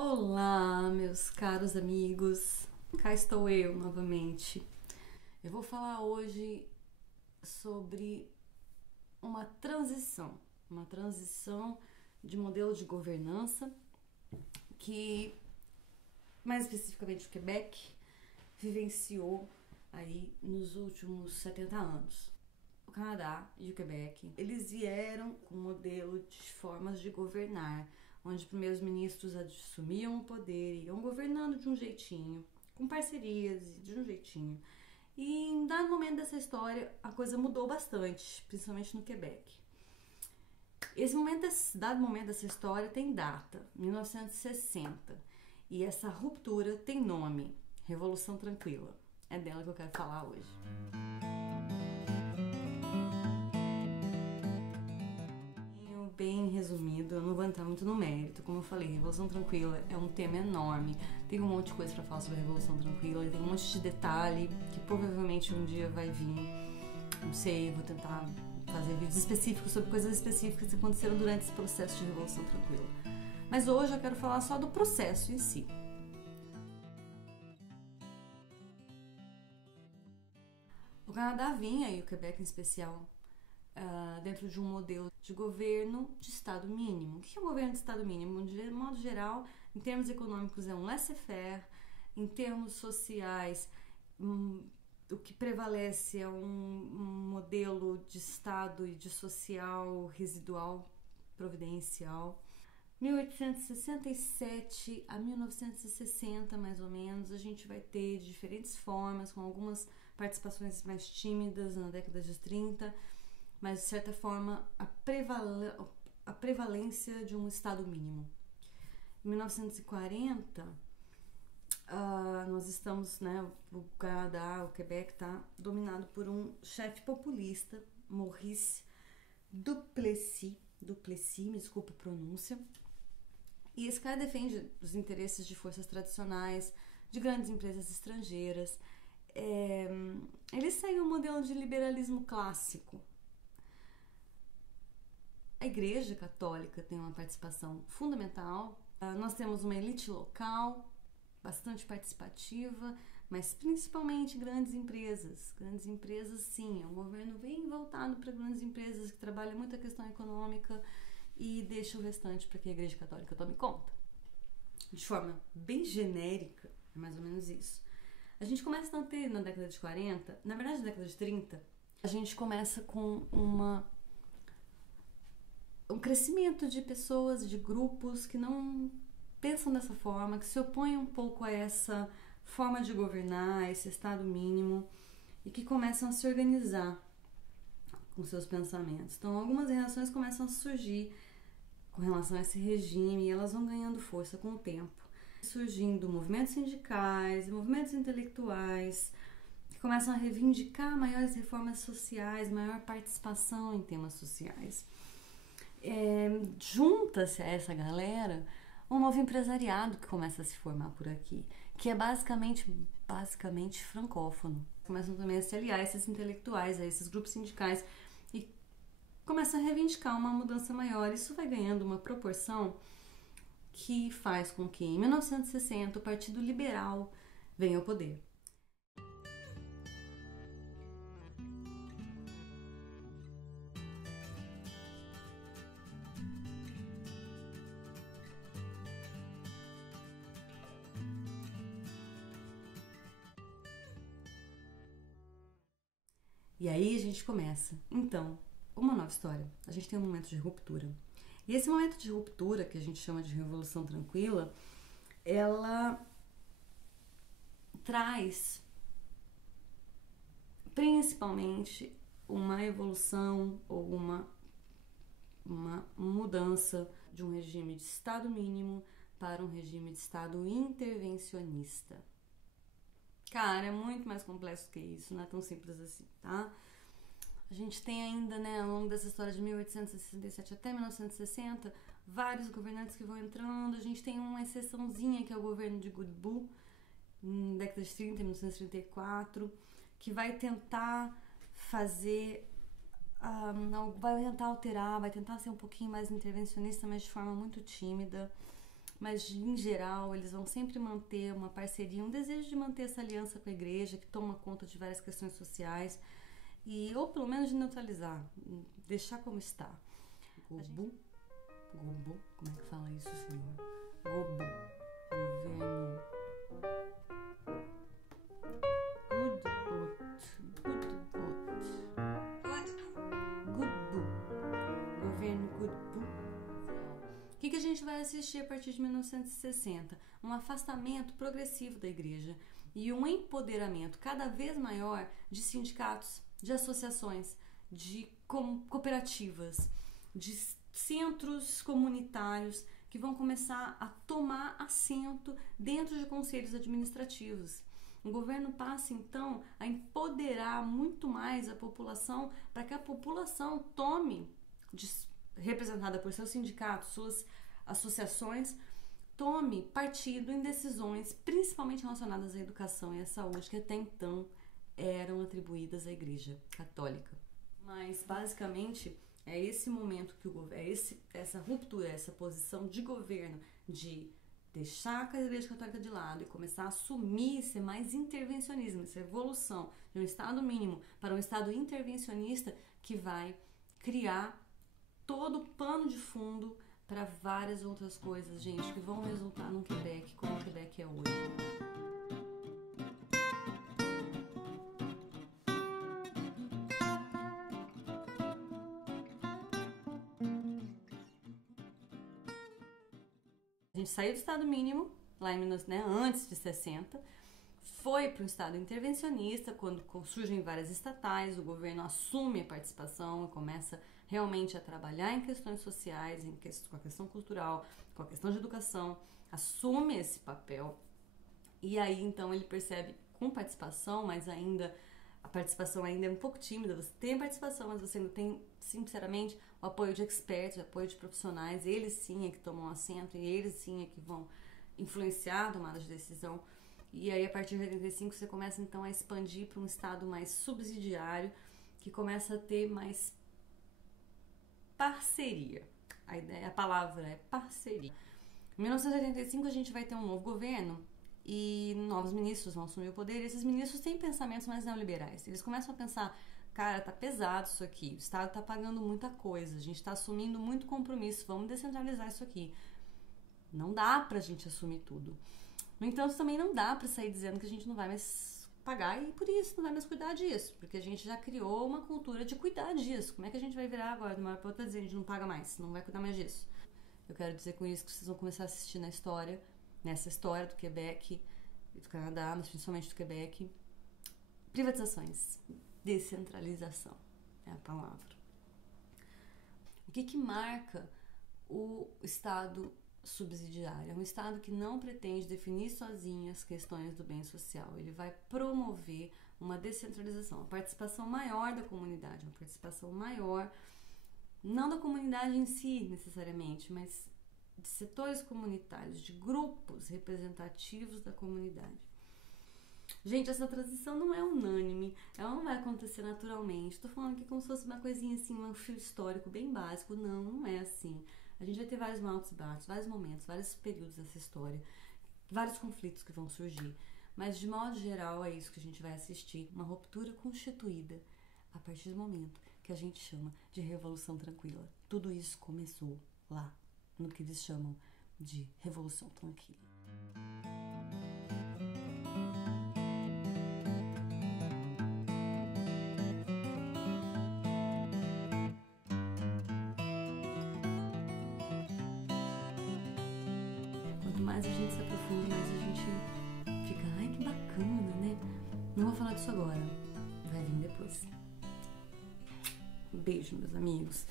Olá, meus caros amigos, cá estou eu novamente. Eu vou falar hoje sobre uma transição de modelo de governança que, mais especificamente o Quebec, vivenciou aí nos últimos 70 anos. O Canadá e o Quebec, eles vieram com um modelo de formas de governar, onde primeiros ministros assumiam o poder, iam governando de um jeitinho, com parcerias e de um jeitinho. E em dado momento dessa história, a coisa mudou bastante, principalmente no Quebec. Dado momento dessa história tem data, 1960, e essa ruptura tem nome, Revolução Tranquila. É dela que eu quero falar hoje. Bem resumido, eu não vou entrar muito no mérito. Como eu falei, Revolução Tranquila é um tema enorme. Tem um monte de coisa pra falar sobre a Revolução Tranquila e tem um monte de detalhe que provavelmente um dia vai vir. Não sei, vou tentar fazer vídeos específicos sobre coisas específicas que aconteceram durante esse processo de Revolução Tranquila. Mas hoje eu quero falar só do processo em si. O Canadá vinha, e o Quebec em especial, dentro de um modelo de governo de Estado mínimo. O que é o governo de Estado mínimo? De modo geral, em termos econômicos, é um laissez-faire. Em termos sociais, o que prevalece é um modelo de Estado e de social residual providencial. 1867 a 1960, mais ou menos, a gente vai ter de diferentes formas, com algumas participações mais tímidas na década de 30, mas de certa forma a prevalência de um Estado mínimo. Em 1940, nós estamos, o Canadá, o Quebec está dominado por um chefe populista, Maurice Duplessis, me desculpa a pronúncia, e esse cara defende os interesses de forças tradicionais, de grandes empresas estrangeiras. Ele segue um modelo de liberalismo clássico. A Igreja Católica tem uma participação fundamental. Nós temos uma elite local bastante participativa, mas principalmente grandes empresas. Grandes empresas, sim, é um governo bem voltado para grandes empresas que trabalham muito a questão econômica e deixa o restante para que a Igreja Católica tome conta. De forma bem genérica, é mais ou menos isso. A gente começa a ter na década de 40, na verdade na década de 30, a gente começa com um crescimento de pessoas, de grupos que não pensam dessa forma, que se opõem um pouco a essa forma de governar, a esse estado mínimo, e que começam a se organizar com seus pensamentos. Então, algumas reações começam a surgir com relação a esse regime e elas vão ganhando força com o tempo. Surgindo movimentos sindicais, movimentos intelectuais, que começam a reivindicar maiores reformas sociais, maior participação em temas sociais. Junta-se a essa galera um novo empresariado que começa a se formar por aqui, que é basicamente francófono. Começam também a se aliar a esses intelectuais, a esses grupos sindicais e começam a reivindicar uma mudança maior. Isso vai ganhando uma proporção que faz com que em 1960 o Partido Liberal venha ao poder. E aí a gente começa, então, uma nova história. A gente tem um momento de ruptura. E esse momento de ruptura, que a gente chama de Revolução Tranquila, ela traz principalmente uma evolução ou uma mudança de um regime de Estado mínimo para um regime de Estado intervencionista. Cara, é muito mais complexo que isso, não é tão simples assim, tá? A gente tem ainda, ao longo dessa história de 1867 até 1960, vários governantes que vão entrando. A gente tem uma exceçãozinha que é o governo de Godbout, na década de 30, 1934, que vai tentar fazer, vai tentar alterar, vai tentar ser um pouquinho mais intervencionista, mas de forma muito tímida. mas em geral eles vão sempre manter uma parceria, um desejo de manter essa aliança com a igreja, que toma conta de várias questões sociais, ou pelo menos de neutralizar, deixar como está. Gobu? Gobu? Como é que fala isso, senhor? Gobu. Governo. Governo Gudbu. O que a gente vai assistir a partir de 1960? Um afastamento progressivo da igreja e um empoderamento cada vez maior de sindicatos, de associações, de cooperativas, de centros comunitários que vão começar a tomar assento dentro de conselhos administrativos. O governo passa, então, a empoderar muito mais a população para que a população tome, representada por seus sindicatos, suas associações, tome partido em decisões principalmente relacionadas à educação e à saúde, que até então eram atribuídas à Igreja Católica. Mas, basicamente, é esse momento que essa ruptura, essa posição de governo de deixar a Igreja Católica de lado e começar a assumir, ser mais intervencionismo, essa evolução de um Estado mínimo para um Estado intervencionista, que vai criar todo o pano de fundo para várias outras coisas, gente, que vão resultar num Quebec como o Quebec é hoje. A gente saiu do Estado mínimo, lá em, antes de 60, foi para um Estado intervencionista, quando surgem várias estatais, o governo assume a participação e começa realmente a trabalhar em questões sociais, com a questão cultural, com a questão de educação, assume esse papel. E aí, então, ele percebe com participação, mas ainda a participação ainda é um pouco tímida, você tem a participação, mas você não tem, sinceramente, o apoio de experts, o apoio de profissionais, eles sim é que tomam assento e eles sim é que vão influenciar a tomada de decisão. E aí, a partir de 85, você começa então a expandir para um estado mais subsidiário, que começa a ter mais parceria. A palavra é parceria. Em 1985, a gente vai ter um novo governo e novos ministros vão assumir o poder. E esses ministros têm pensamentos mais neoliberais. Eles começam a pensar, cara, tá pesado isso aqui, o Estado tá pagando muita coisa, a gente tá assumindo muito compromisso, vamos descentralizar isso aqui. Não dá pra gente assumir tudo. No entanto, também não dá pra sair dizendo que a gente não vai mais pagar e por isso não vai mais cuidar disso, porque a gente já criou uma cultura de cuidar disso. Como é que a gente vai virar agora de uma hora pra outra dizer a gente não paga mais, não vai cuidar mais disso? Eu quero dizer com isso que vocês vão começar a assistir nessa história do Quebec e do Canadá, mas principalmente do Quebec, privatizações, descentralização é a palavra. O que marca o Estado subsidiário? É um Estado que não pretende definir sozinho as questões do bem social. Ele vai promover uma descentralização, uma participação maior da comunidade, uma participação maior, não da comunidade em si necessariamente, mas de setores comunitários, de grupos representativos da comunidade. Gente, essa transição não é unânime, ela não vai acontecer naturalmente. Estou falando aqui como se fosse uma coisinha assim, um fio histórico bem básico. Não, não é assim. A gente vai ter vários altos e baixos, vários momentos, vários períodos dessa história, vários conflitos que vão surgir. Mas, de modo geral, é isso que a gente vai assistir. Uma ruptura constituída a partir do momento que a gente chama de Revolução Tranquila. Tudo isso começou lá, no que eles chamam de Revolução Tranquila. Quanto mais a gente se aprofunda, mais a gente fica, ai que bacana, né? Não vou falar disso agora, vai vir depois. Beijo, meus amigos.